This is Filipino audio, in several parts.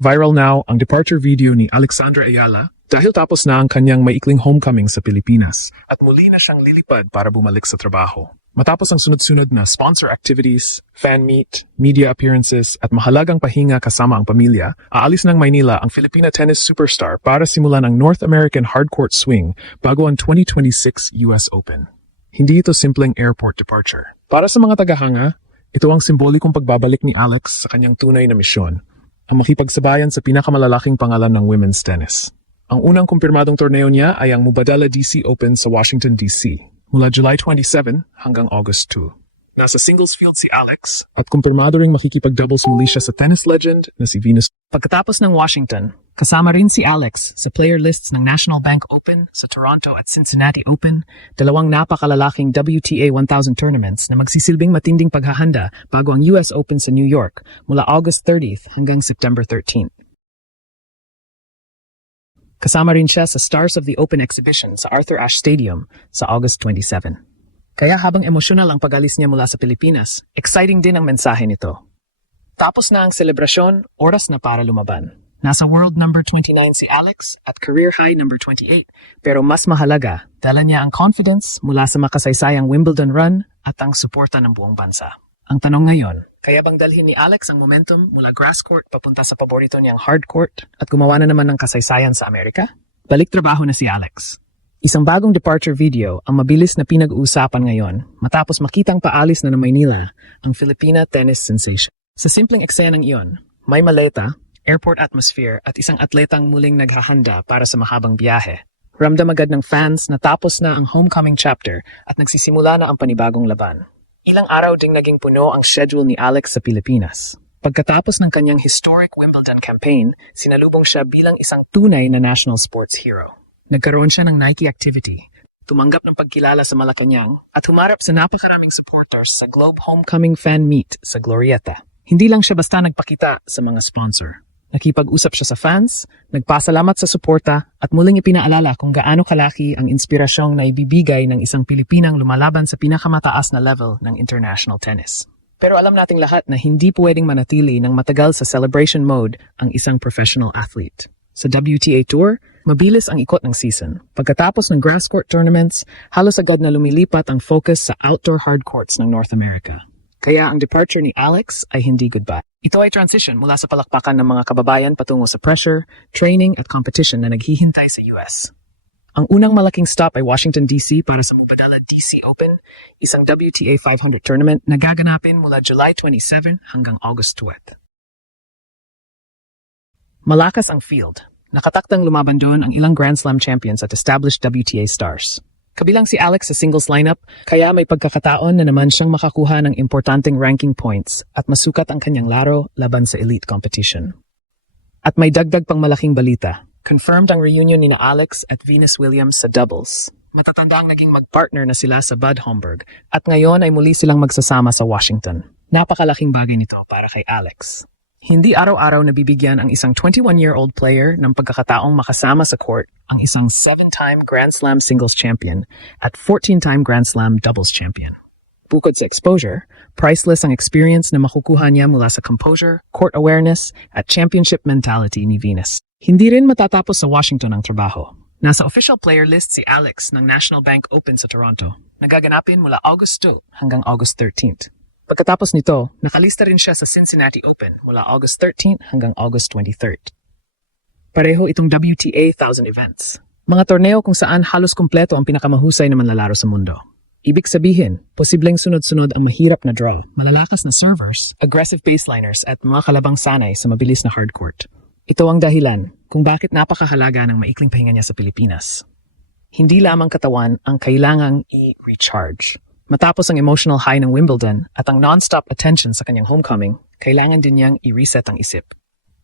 Viral now ang departure video ni Alexandra Ayala dahil tapos na ang kanyang maikling homecoming sa Pilipinas at muli na siyang lilipad para bumalik sa trabaho. Matapos ang sunod-sunod na sponsor activities, fan meet, media appearances at mahalagang pahinga kasama ang pamilya, aalis ng Maynila ang Filipina tennis superstar para simulan ang North American hardcourt swing bago ang 2026 US Open. Hindi ito simpleng airport departure. Para sa mga tagahanga, ito ang simbolikong pagbabalik ni Alex sa kanyang tunay na misyon, ang makipagsabayan sa pinakamalalaking pangalan ng women's tennis. Ang unang kumpirmadong torneo niya ay ang Mubadala DC Open sa Washington, D.C. mula July 27 hanggang August 2. Nasa singles field si Alex at kumpirmado ring makikipag-doubles muli siya sa tennis legend na si Venus. Pagkatapos ng Washington, kasama rin si Alex sa player lists ng National Bank Open sa Toronto at Cincinnati Open, dalawang napakalalaking WTA 1000 tournaments na magsisilbing matinding paghahanda bago ang US Open sa New York mula August 30th hanggang September 13th. Kasama rin siya sa Stars of the Open exhibition sa Arthur Ashe Stadium sa August 27. Kaya habang emosyonal ang pag-alis niya mula sa Pilipinas, exciting din ang mensahe nito. Tapos na ang selebrasyon, oras na para lumaban. Nasa world number 29 si Alex at career high number 28. Pero mas mahalaga, dala niya ang confidence mula sa makasaysayang Wimbledon run at ang suporta ng buong bansa. Ang tanong ngayon, kaya bang dalhin ni Alex ang momentum mula grass court papunta sa paborito niyang hard court at gumawa na naman ng kasaysayan sa Amerika? Balik trabaho na si Alex. Isang bagong departure video ang mabilis na pinag-uusapan ngayon matapos makitang paalis na ng Maynila ang Filipina tennis sensation. Sa simpleng eksenang iyon, may maleta, airport atmosphere at isang atletang muling naghahanda para sa mahabang biyahe. Ramdam agad ng fans na tapos na ang homecoming chapter at nagsisimula na ang panibagong laban. Ilang araw ding naging puno ang schedule ni Alex sa Pilipinas. Pagkatapos ng kanyang historic Wimbledon campaign, sinalubong siya bilang isang tunay na national sports hero. Nagkaroon siya ng Nike activity, tumanggap ng pagkilala sa Malacanang at humarap sa napakaraming supporters sa Globe Homecoming Fan Meet sa Glorieta. Hindi lang siya basta nagpakita sa mga sponsor. Nakipag-usap siya sa fans, nagpasalamat sa suporta at muling ipinaalala kung gaano kalaki ang inspirasyong na ibibigay ng isang Pilipinang lumalaban sa pinakamataas na level ng international tennis. Pero alam nating lahat na hindi pwedeng manatili ng matagal sa celebration mode ang isang professional athlete. Sa WTA Tour, mabilis ang ikot ng season. Pagkatapos ng grass court tournaments, halos agad na lumilipat ang focus sa outdoor hard courts ng North America. Kaya ang departure ni Alex ay hindi goodbye. Ito ay transition mula sa palakpakan ng mga kababayan patungo sa pressure, training at competition na naghihintay sa US. Ang unang malaking stop ay Washington, D.C. para sa Mubadala DC Open, isang WTA 500 tournament na gaganapin mula July 27 hanggang August 12. Malakas ang field. Nakataktang lumaban doon ang ilang Grand Slam champions at established WTA stars. Kabilang si Alex sa singles lineup, kaya may pagkakataon na naman siyang makakuha ng importanteng ranking points at masukat ang kanyang laro laban sa elite competition. At may dagdag pang malaking balita. Confirmed ang reunion ni na Alex at Venus Williams sa doubles. Matatandang naging magpartner na sila sa Bad Homburg at ngayon ay muli silang magsasama sa Washington. Napakalaking bagay nito para kay Alex. Hindi araw-araw nabibigyan ang isang 21-year-old player ng pagkakataong makasama sa court ang isang 7-time Grand Slam singles champion at 14-time Grand Slam doubles champion. Bukod sa exposure, priceless ang experience na makukuha niya mula sa composure, court awareness at championship mentality ni Venus. Hindi rin matatapos sa Washington ang trabaho. Nasa official player list si Alex ng National Bank Open sa Toronto, nagaganapin mula August 2 hanggang August 13th. Pagkatapos nito, nakalista rin siya sa Cincinnati Open mula August 13 hanggang August 23. Pareho itong WTA 1000 events. Mga torneo kung saan halos kumpleto ang pinakamahusay na manlalaro sa mundo. Ibig sabihin, posibleng sunod-sunod ang mahirap na draw, malalakas na servers, aggressive baseliners at mga kalabang sanay sa mabilis na hardcourt. Ito ang dahilan kung bakit napakahalaga ng maikling pahinga niya sa Pilipinas. Hindi lamang katawan ang kailangang i-recharge. Matapos ang emotional high ng Wimbledon at ang non-stop attention sa kanyang homecoming, kailangan din niyang i-reset ang isip.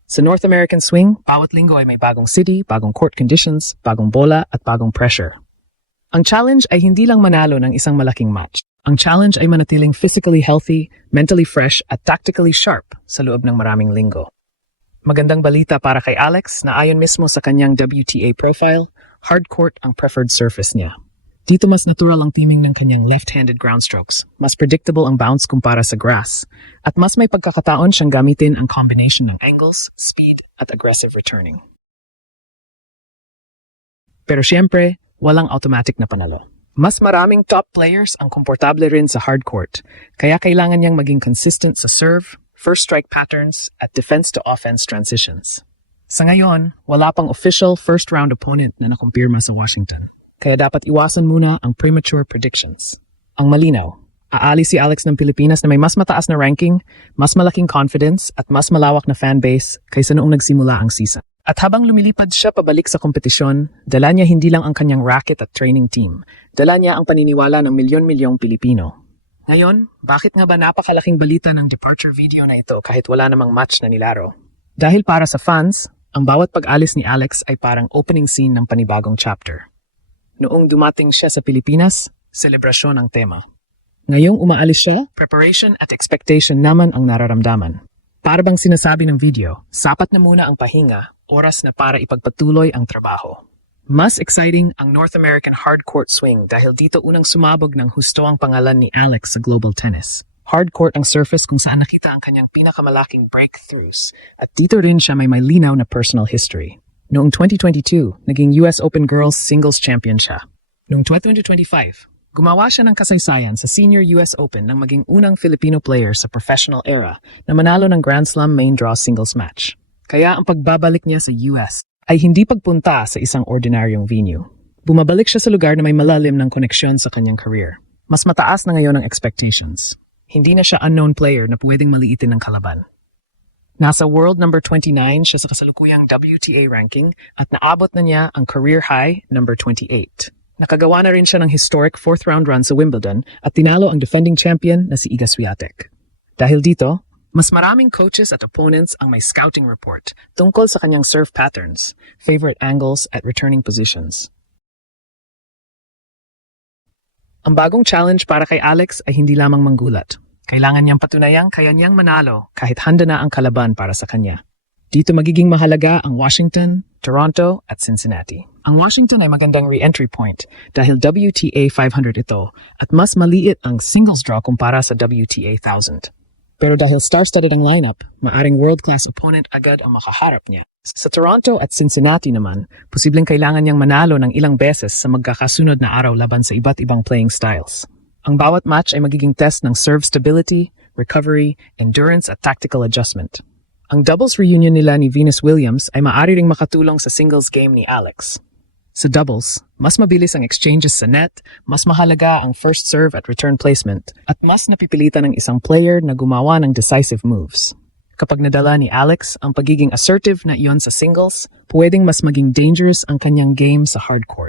Sa North American swing, bawat linggo ay may bagong city, bagong court conditions, bagong bola at bagong pressure. Ang challenge ay hindi lang manalo ng isang malaking match. Ang challenge ay manatiling physically healthy, mentally fresh at tactically sharp sa loob ng maraming linggo. Magandang balita para kay Alex na ayon mismo sa kanyang WTA profile, hard court ang preferred surface niya. Dito mas natural ang timing ng kanyang left-handed ground strokes, mas predictable ang bounce kumpara sa grass, at mas may pagkakataon siyang gamitin ang combination ng angles, speed, at aggressive returning. Pero siyempre, walang automatic na panalo. Mas maraming top players ang komportable rin sa hard court, kaya kailangan niyang maging consistent sa serve, first strike patterns, at defense-to-offense transitions. Sa ngayon, wala pang official first-round opponent na nakumpirma sa Washington. Kaya dapat iwasan muna ang premature predictions. Ang malinaw, aalis si Alex ng Pilipinas na may mas mataas na ranking, mas malaking confidence, at mas malawak na fanbase kaysa noong nagsimula ang season. At habang lumilipad siya pabalik sa kompetisyon, dala niya hindi lang ang kanyang racket at training team, dala niya ang paniniwala ng milyon-milyong Pilipino. Ngayon, bakit nga ba napakalaking balita ng departure video na ito kahit wala namang match na nilaro? Dahil para sa fans, ang bawat pag-alis ni Alex ay parang opening scene ng panibagong chapter. Noong dumating siya sa Pilipinas, selebrasyon ang tema. Ngayong umaalis siya, preparation at expectation naman ang nararamdaman. Para bang sinasabi ng video, sapat na muna ang pahinga, oras na para ipagpatuloy ang trabaho. Mas exciting ang North American hardcourt swing dahil dito unang sumabog ng husto ang pangalan ni Alex sa global tennis. Hardcourt ang surface kung saan nakita ang kanyang pinakamalaking breakthroughs at dito rin siya may linaw na personal history. Noong 2022, naging US Open Girls Singles Champion siya. Noong 2025, gumawa siya ng kasaysayan sa Senior US Open nang maging unang Filipino player sa professional era na manalo ng Grand Slam main draw singles match. Kaya ang pagbabalik niya sa US ay hindi pagpunta sa isang ordinaryong venue. Bumabalik siya sa lugar na may malalim ng koneksyon sa kanyang career. Mas mataas na ngayon ang expectations. Hindi na siya unknown player na pwedeng maliitin ng kalaban. Nasa world number 29 siya sa kasalukuyang WTA ranking at naabot na niya ang career high number 28. Nakagawa na rin siya ng historic fourth round run sa Wimbledon at tinalo ang defending champion na si Iga Swiatek. Dahil dito, mas maraming coaches at opponents ang may scouting report tungkol sa kanyang serve patterns, favorite angles at returning positions. Ang bagong challenge para kay Alex ay hindi lamang manggulat. Kailangan niyang patunayang kaya niyang manalo kahit handa na ang kalaban para sa kanya. Dito magiging mahalaga ang Washington, Toronto at Cincinnati. Ang Washington ay magandang re-entry point dahil WTA 500 ito at mas maliit ang singles draw kumpara sa WTA 1000. Pero dahil star-studded ang lineup, maaring world-class opponent agad ang makaharap niya. Sa Toronto at Cincinnati naman, posibleng kailangan niyang manalo ng ilang beses sa magkakasunod na araw laban sa iba't ibang playing styles. Ang bawat match ay magiging test ng serve stability, recovery, endurance at tactical adjustment. Ang doubles reunion nila ni Venus Williams ay maaari ring makatulong sa singles game ni Alex. Sa doubles, mas mabilis ang exchanges sa net, mas mahalaga ang first serve at return placement, at mas napipilitan ng isang player na gumawa ng decisive moves. Kapag nadala ni Alex ang pagiging assertive na iyon sa singles, pwedeng mas maging dangerous ang kanyang game sa hardcourt.